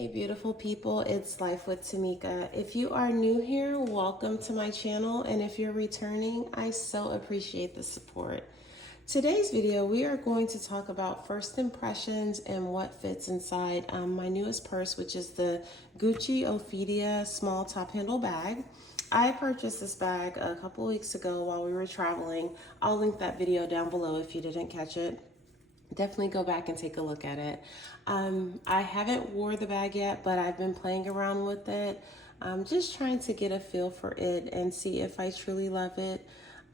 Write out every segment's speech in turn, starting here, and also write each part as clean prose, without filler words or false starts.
Hey beautiful people, it's Life with Tamika. If you are new here, welcome to my channel, and if you're returning, I so appreciate the support. Today's video, we are going to talk about first impressions and what fits inside my newest purse, which is the Gucci OPHIDIA small top handle bag. I purchased this bag a couple weeks ago while we were traveling. I'll link that video down below if you didn't catch it. Definitely go back and take a look at it. I haven't wore the bag yet, but I've been playing around with it. I'm just trying to get a feel for it and see if I truly love it.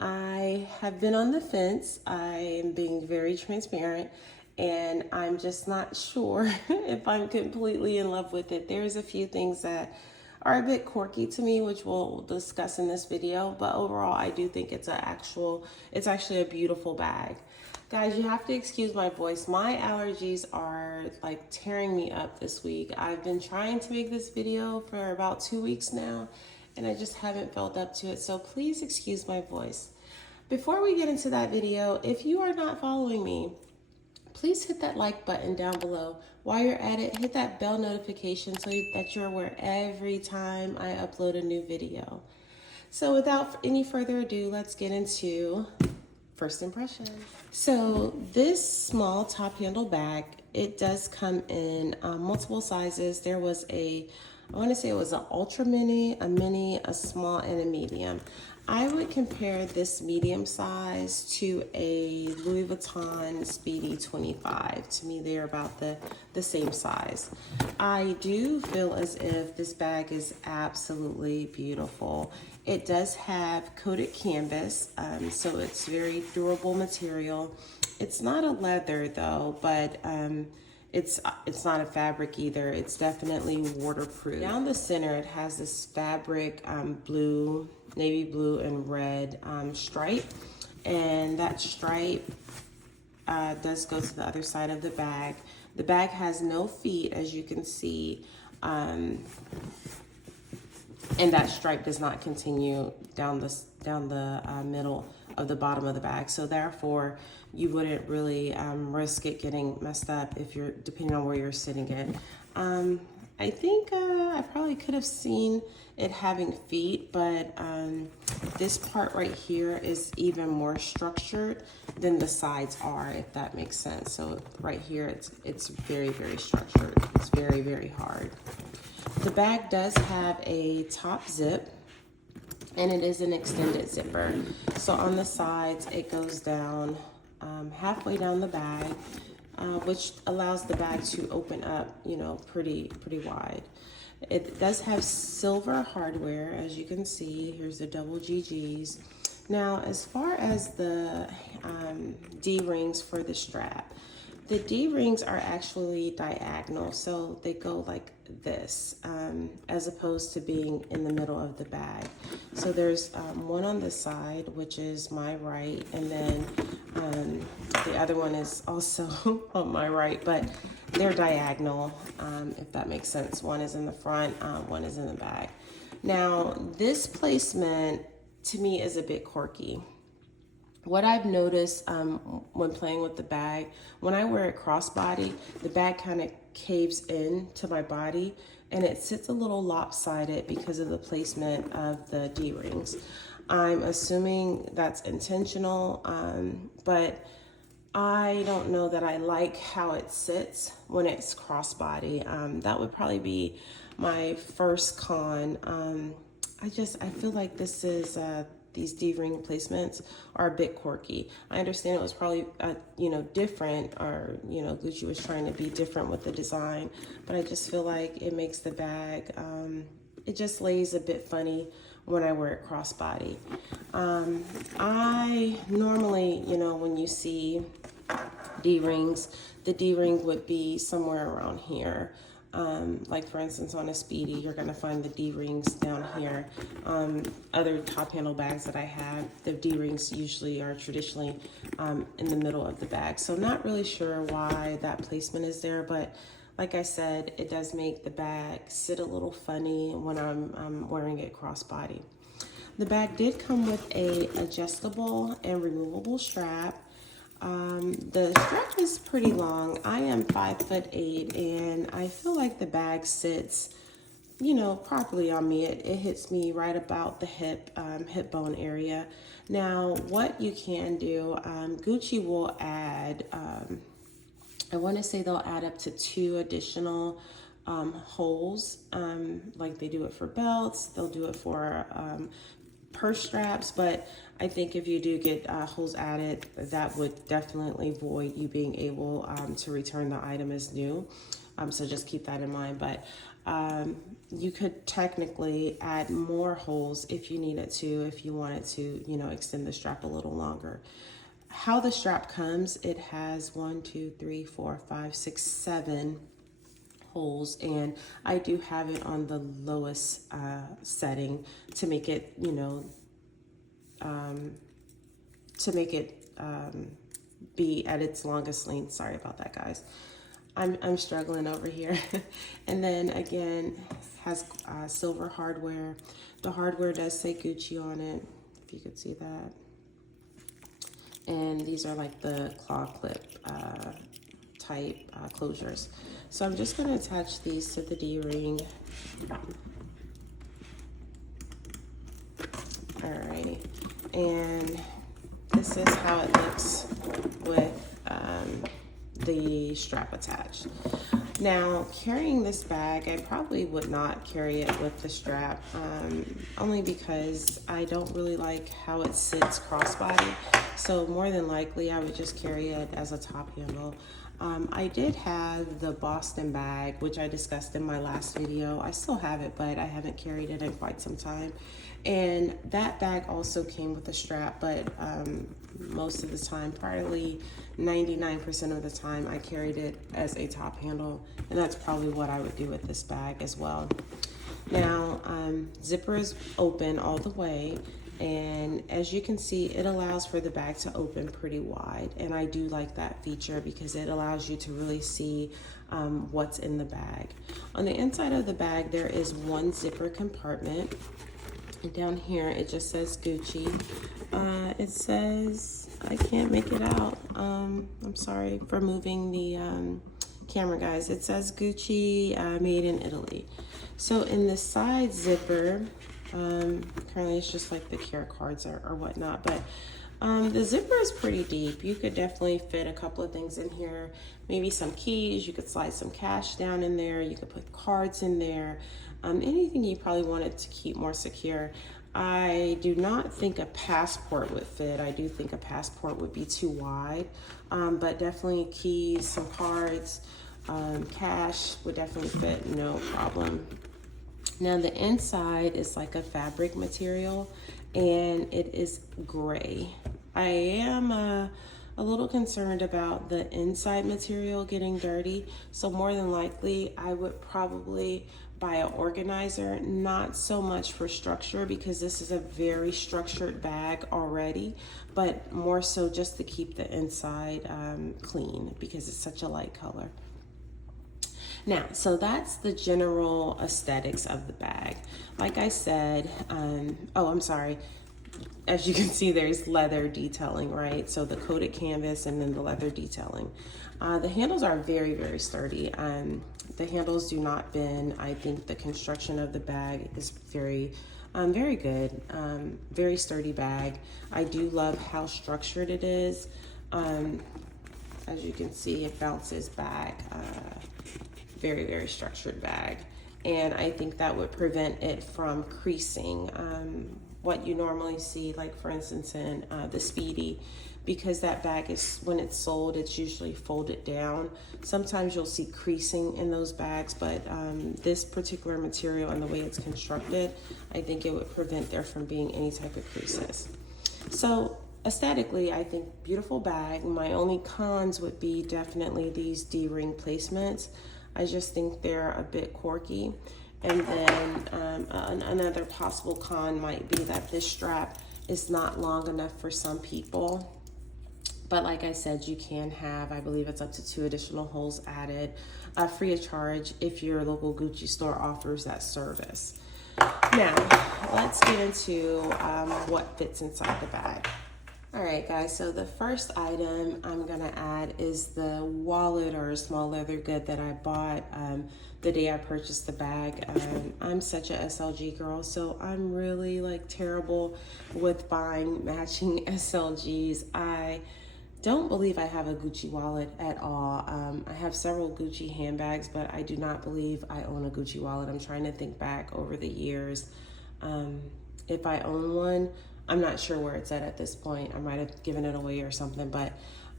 I have been on the fence. I am being very transparent, and I'm just not sure if I'm completely in love with it. There's a few things that are a bit quirky to me, which we'll discuss in this video, but overall I do think it's actually a beautiful bag. Guys, you have to excuse my voice. My allergies are like tearing me up this week. I've been trying to make this video for about 2 weeks now, and I just haven't felt up to it. So please excuse my voice. Before we get into that video, if you are not following me, please hit that like button down below. While you're at it, hit that bell notification so that you're aware every time I upload a new video. So without any further ado, let's get into first impression. So this small top handle bag, it does come in multiple sizes. There was I want to say it was an ultra mini, a small, and a medium. I would compare this medium size to a Louis Vuitton Speedy 25. To me, they're about the same size. I do feel as if this bag is absolutely beautiful. It does have coated canvas, so it's very durable material. It's not a leather though, but it's not a fabric either. It's definitely waterproof. Down the center, it has this fabric blue, navy blue and red stripe, and that stripe does go to the other side of the bag. The bag has no feet, as you can see, and that stripe does not continue down the middle of the bottom of the bag. So therefore, you wouldn't really risk it getting messed up if you're depending on where you're sitting it. I think I probably could have seen it having feet, but this part right here is even more structured than the sides are, if that makes sense. So right here, it's very, very structured. It's very, very hard. The bag does have a top zip, and it is an extended zipper. So on the sides, it goes down halfway down the bag, which allows the bag to open up, you know, pretty wide. It does have silver hardware, as you can see. Here's the double GGs. Now, as far as the D-rings for the strap, the D-rings are actually diagonal, so they go like this, as opposed to being in the middle of the bag. So there's one on the side, which is my right, and then the other one is also on my right, but they're diagonal, if that makes sense. One is in the front, one is in the back. Now, this placement to me is a bit quirky. What I've noticed when playing with the bag, when I wear it crossbody, the bag kind of caves in to my body, and it sits a little lopsided because of the placement of the D-rings. I'm assuming that's intentional, but I don't know that I like how it sits when it's crossbody. That would probably be my first con. I feel like this is these D-ring placements are a bit quirky. I understand it was probably, different, or, Gucci was trying to be different with the design, but I just feel like it makes the bag, it just lays a bit funny when I wear it crossbody. I normally, when you see D-rings, the D-ring would be somewhere around here. Like for instance, on a Speedy, you're gonna find the D-rings down here. Other top handle bags that I have, the D-rings usually are traditionally in the middle of the bag. So I'm not really sure why that placement is there, but like I said, it does make the bag sit a little funny when I'm wearing it crossbody. The bag did come with a adjustable and removable strap. The strap is pretty long. I am 5'8", and I feel like the bag sits, you know, properly on me. It hits me right about the hip bone area. Now, what you can do, Gucci will add, I want to say they'll add up to 2 additional holes, like they do it for belts. They'll do it for purse straps, but I think if you do get holes added, that would definitely void you being able to return the item as new. So just keep that in mind. But you could technically add more holes if you needed to, if you wanted to, you know, extend the strap a little longer. How the strap comes, it has 1, 2, 3, 4, 5, 6, 7 holes, and I do have it on the lowest setting to make it, you know, be at its longest length. Sorry about that, guys. I'm struggling over here. And then again, has silver hardware. The hardware does say Gucci on it, if you could see that. And these are like the claw clip type closures. So I'm just going to attach these to the D-ring. Alrighty, and this is how it looks with the strap attached. Now, carrying this bag, I probably would not carry it with the strap, only because I don't really like how it sits crossbody. So more than likely, I would just carry it as a top handle. I did have the Boston bag, which I discussed in my last video. I still have it, but I haven't carried it in quite some time. And that bag also came with a strap, but most of the time, probably 99% of the time, I carried it as a top handle, and that's probably what I would do with this bag as well. Now, zipper is open all the way, and as you can see, it allows for the bag to open pretty wide, and I do like that feature because it allows you to really see what's in the bag. On the inside of the bag, there is one zipper compartment. And down here, it just says Gucci. It says, I can't make it out. I'm sorry for moving the camera, guys. It says Gucci, made in Italy. So in the side zipper, currently it's just like the care cards or whatnot, but the zipper is pretty deep. You could definitely fit a couple of things in here, maybe some keys. You could slide some cash down in there. You could put cards in there. Anything you probably wanted to keep more secure. I do not think a passport would fit. I do think a passport would be too wide, but definitely keys, some cards, cash would definitely fit, no problem. Now the inside is like a fabric material, and it is gray. I am a little concerned about the inside material getting dirty, so more than likely I would probably buy an organizer, not so much for structure because this is a very structured bag already, but more so just to keep the inside clean because it's such a light color. Now, so that's the general aesthetics of the bag. Like I said, oh, I'm sorry. As you can see, there's leather detailing, right? So the coated canvas and then the leather detailing. The handles are very, very sturdy. The handles do not bend. I think the construction of the bag is very, very good. Very sturdy bag. I do love how structured it is. As you can see, it bounces back. Very, very structured bag. And I think that would prevent it from creasing. What you normally see, like for instance in the Speedy, because that bag is, when it's sold, it's usually folded down. Sometimes you'll see creasing in those bags, but this particular material and the way it's constructed, I think it would prevent there from being any type of creases. So aesthetically, I think beautiful bag. My only cons would be definitely these D-ring placements. I just think they're a bit quirky. And then another possible con might be that this strap is not long enough for some people. But like I said, you can have, I believe it's up to 2 additional holes added, free of charge if your local Gucci store offers that service. Now, let's get into what fits inside the bag. All right, guys, so the first item I'm gonna add is the wallet or small leather good that I bought the day I purchased the bag. I'm such a SLG girl, so I'm really like terrible with buying matching SLGs. I don't believe I have a Gucci wallet at all. I have several Gucci handbags, but I do not believe I own a Gucci wallet. I'm trying to think back over the years. If I own one, I'm not sure where it's at this point. I might have given it away or something, but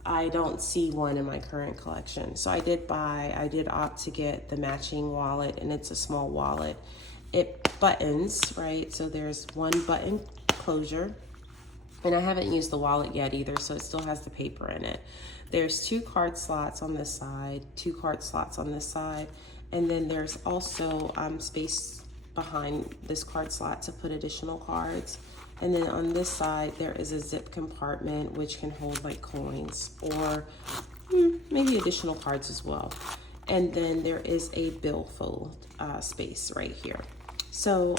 I don't see one in my current collection. So I did opt to get the matching wallet, and it's a small wallet. It buttons, right? So there's one button closure, and I haven't used the wallet yet either, so it still has the paper in it. There's 2 card slots on this side, 2 card slots on this side, and then there's also space behind this card slot to put additional cards. And then on this side, there is a zip compartment which can hold like coins or maybe additional cards as well. And then there is a billfold space right here. So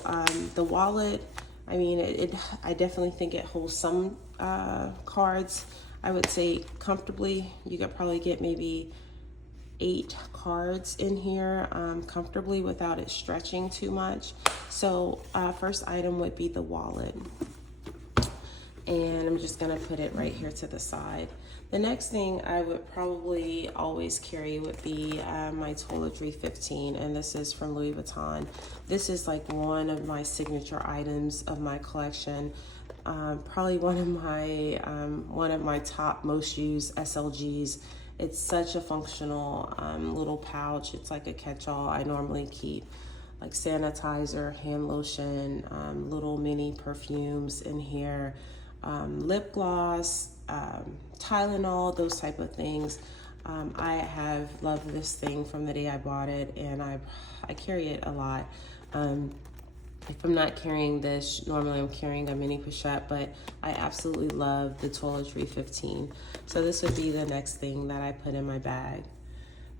the wallet, I mean, I definitely think it holds some cards. I would say comfortably, you could probably get maybe 8 cards in here comfortably without it stretching too much. So first item would be the wallet. And I'm just gonna put it right here to the side. The next thing I would probably always carry would be my toiletry 15, and this is from Louis Vuitton. This is like one of my signature items of my collection. Probably one of my top most used SLGs. It's such a functional little pouch. It's like a catch-all. I normally keep like sanitizer, hand lotion, little mini perfumes in here, lip gloss, Tylenol, those type of things. I have loved this thing from the day I bought it, and I carry it a lot. If I'm not carrying this, normally I'm carrying a mini push-up, but I absolutely love the toiletry 15. So this would be the next thing that I put in my bag.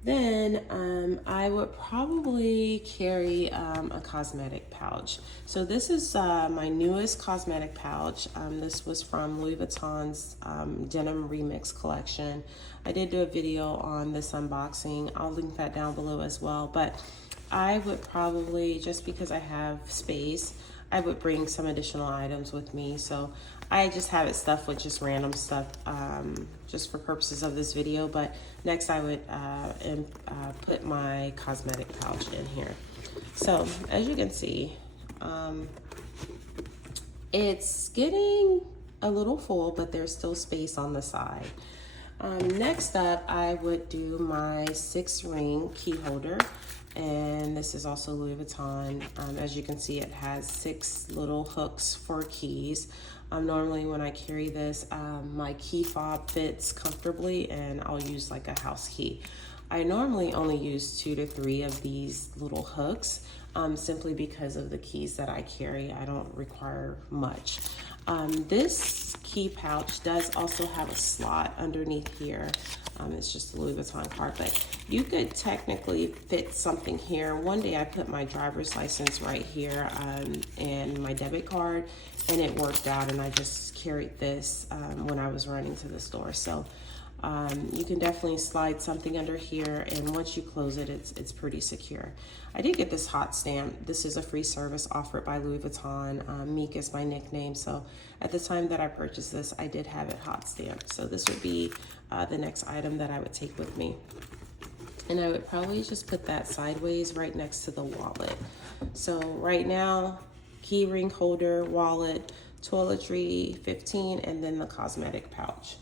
Then I would probably carry a cosmetic pouch. So this is my newest cosmetic pouch. This was from Louis Vuitton's Denim Remix collection. I did do a video on this unboxing. I'll link that down below as well. But I would probably, just because I have space, I would bring some additional items with me. So I just have it stuffed with just random stuff just for purposes of this video. But next I would put my cosmetic pouch in here. So as you can see, it's getting a little full, but there's still space on the side. Next up, I would do my 6-ring key holder. And this is also Louis Vuitton. As you can see, it has 6 little hooks for keys. Normally when I carry this, my key fob fits comfortably, and I'll use like a house key. I normally only use 2 to 3 of these little hooks, simply because of the keys that I carry. I don't require much. This key pouch does also have a slot underneath here. It's just a Louis Vuitton card, but you could technically fit something here. One day I put my driver's license right here and my debit card, and it worked out, and I just carried this when I was running to the store. So you can definitely slide something under here, and once you close it, it's pretty secure. I did get this hot stamp. This is a free service offered by Louis Vuitton. Meek is my nickname, so at the time that I purchased this, I did have it hot stamped. So this would be the next item that I would take with me. And I would probably just put that sideways right next to the wallet. So right now, key ring holder, wallet, toiletry 15, and then the cosmetic pouch.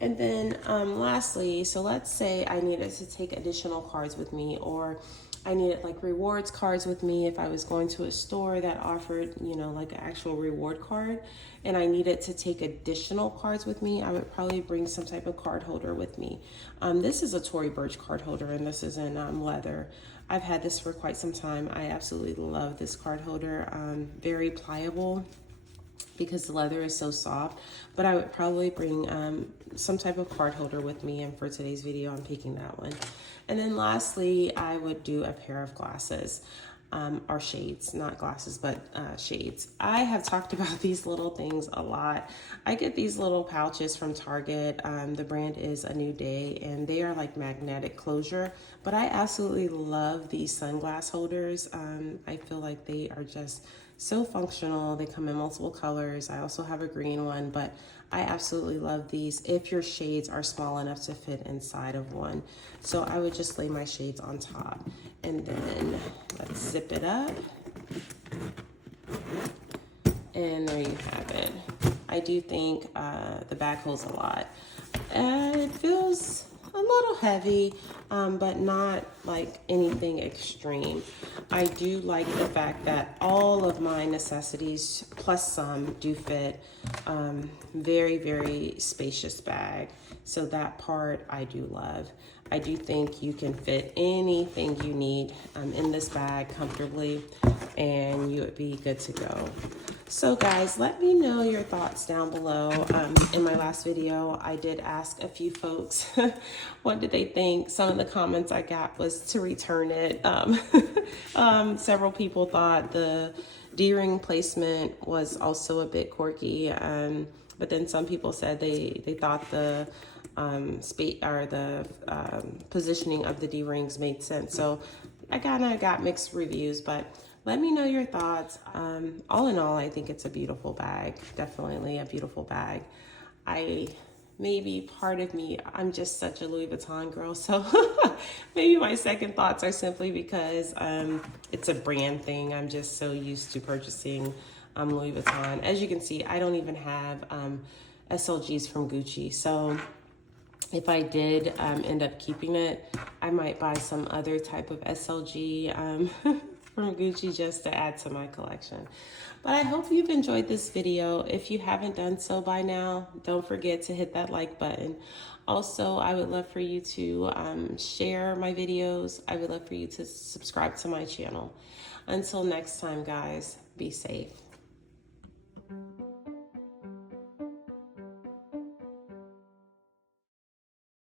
And then lastly, so let's say I needed to take additional cards with me, or I needed like rewards cards with me if I was going to a store that offered, you know, like an actual reward card, and I needed to take additional cards with me, I would probably bring some type of card holder with me. This is a Tory Burch card holder, and this is in leather. I've had this for quite some time. I absolutely love this card holder. Very pliable because the leather is so soft, but I would probably bring some type of card holder with me, and for today's video, I'm picking that one. And then lastly, I would do a pair of glasses. or shades, not glasses, but shades. I have talked about these little things a lot. I get these little pouches from Target. The brand is A New Day, and they are like magnetic closure, but I absolutely love these sunglass holders. I feel like they are just so functional. They come in multiple colors. I also have a green one, but I absolutely love these if your shades are small enough to fit inside of one. So I would just lay my shades on top, and then let's zip it up. And there you have it. I do think the bag holds a lot. It feels a little heavy, but not like anything extreme. I do like the fact that all of my necessities, plus some, do fit. Very, very spacious bag. So that part I do love. I do think you can fit anything you need in this bag comfortably, and you would be good to go. So guys, let me know your thoughts down below. In my last video, I did ask a few folks what did they think. Some of the comments I got was to return it. Several people thought the D-ring placement was also a bit quirky, but then some people said they thought the positioning of the D-rings made sense. So I kind of got mixed reviews, but let me know your thoughts. All in all, I think it's a beautiful bag. Definitely a beautiful bag. Maybe part of me, I'm just such a Louis Vuitton girl. So maybe my second thoughts are simply because it's a brand thing. I'm just so used to purchasing Louis Vuitton. As you can see, I don't even have SLGs from Gucci. So if I did end up keeping it, I might buy some other type of SLG from Gucci just to add to my collection. But I hope you've enjoyed this video. If you haven't done so by now, don't forget to hit that like button. Also, I would love for you to share my videos. I would love for you to subscribe to my channel. Until next time, guys, be safe.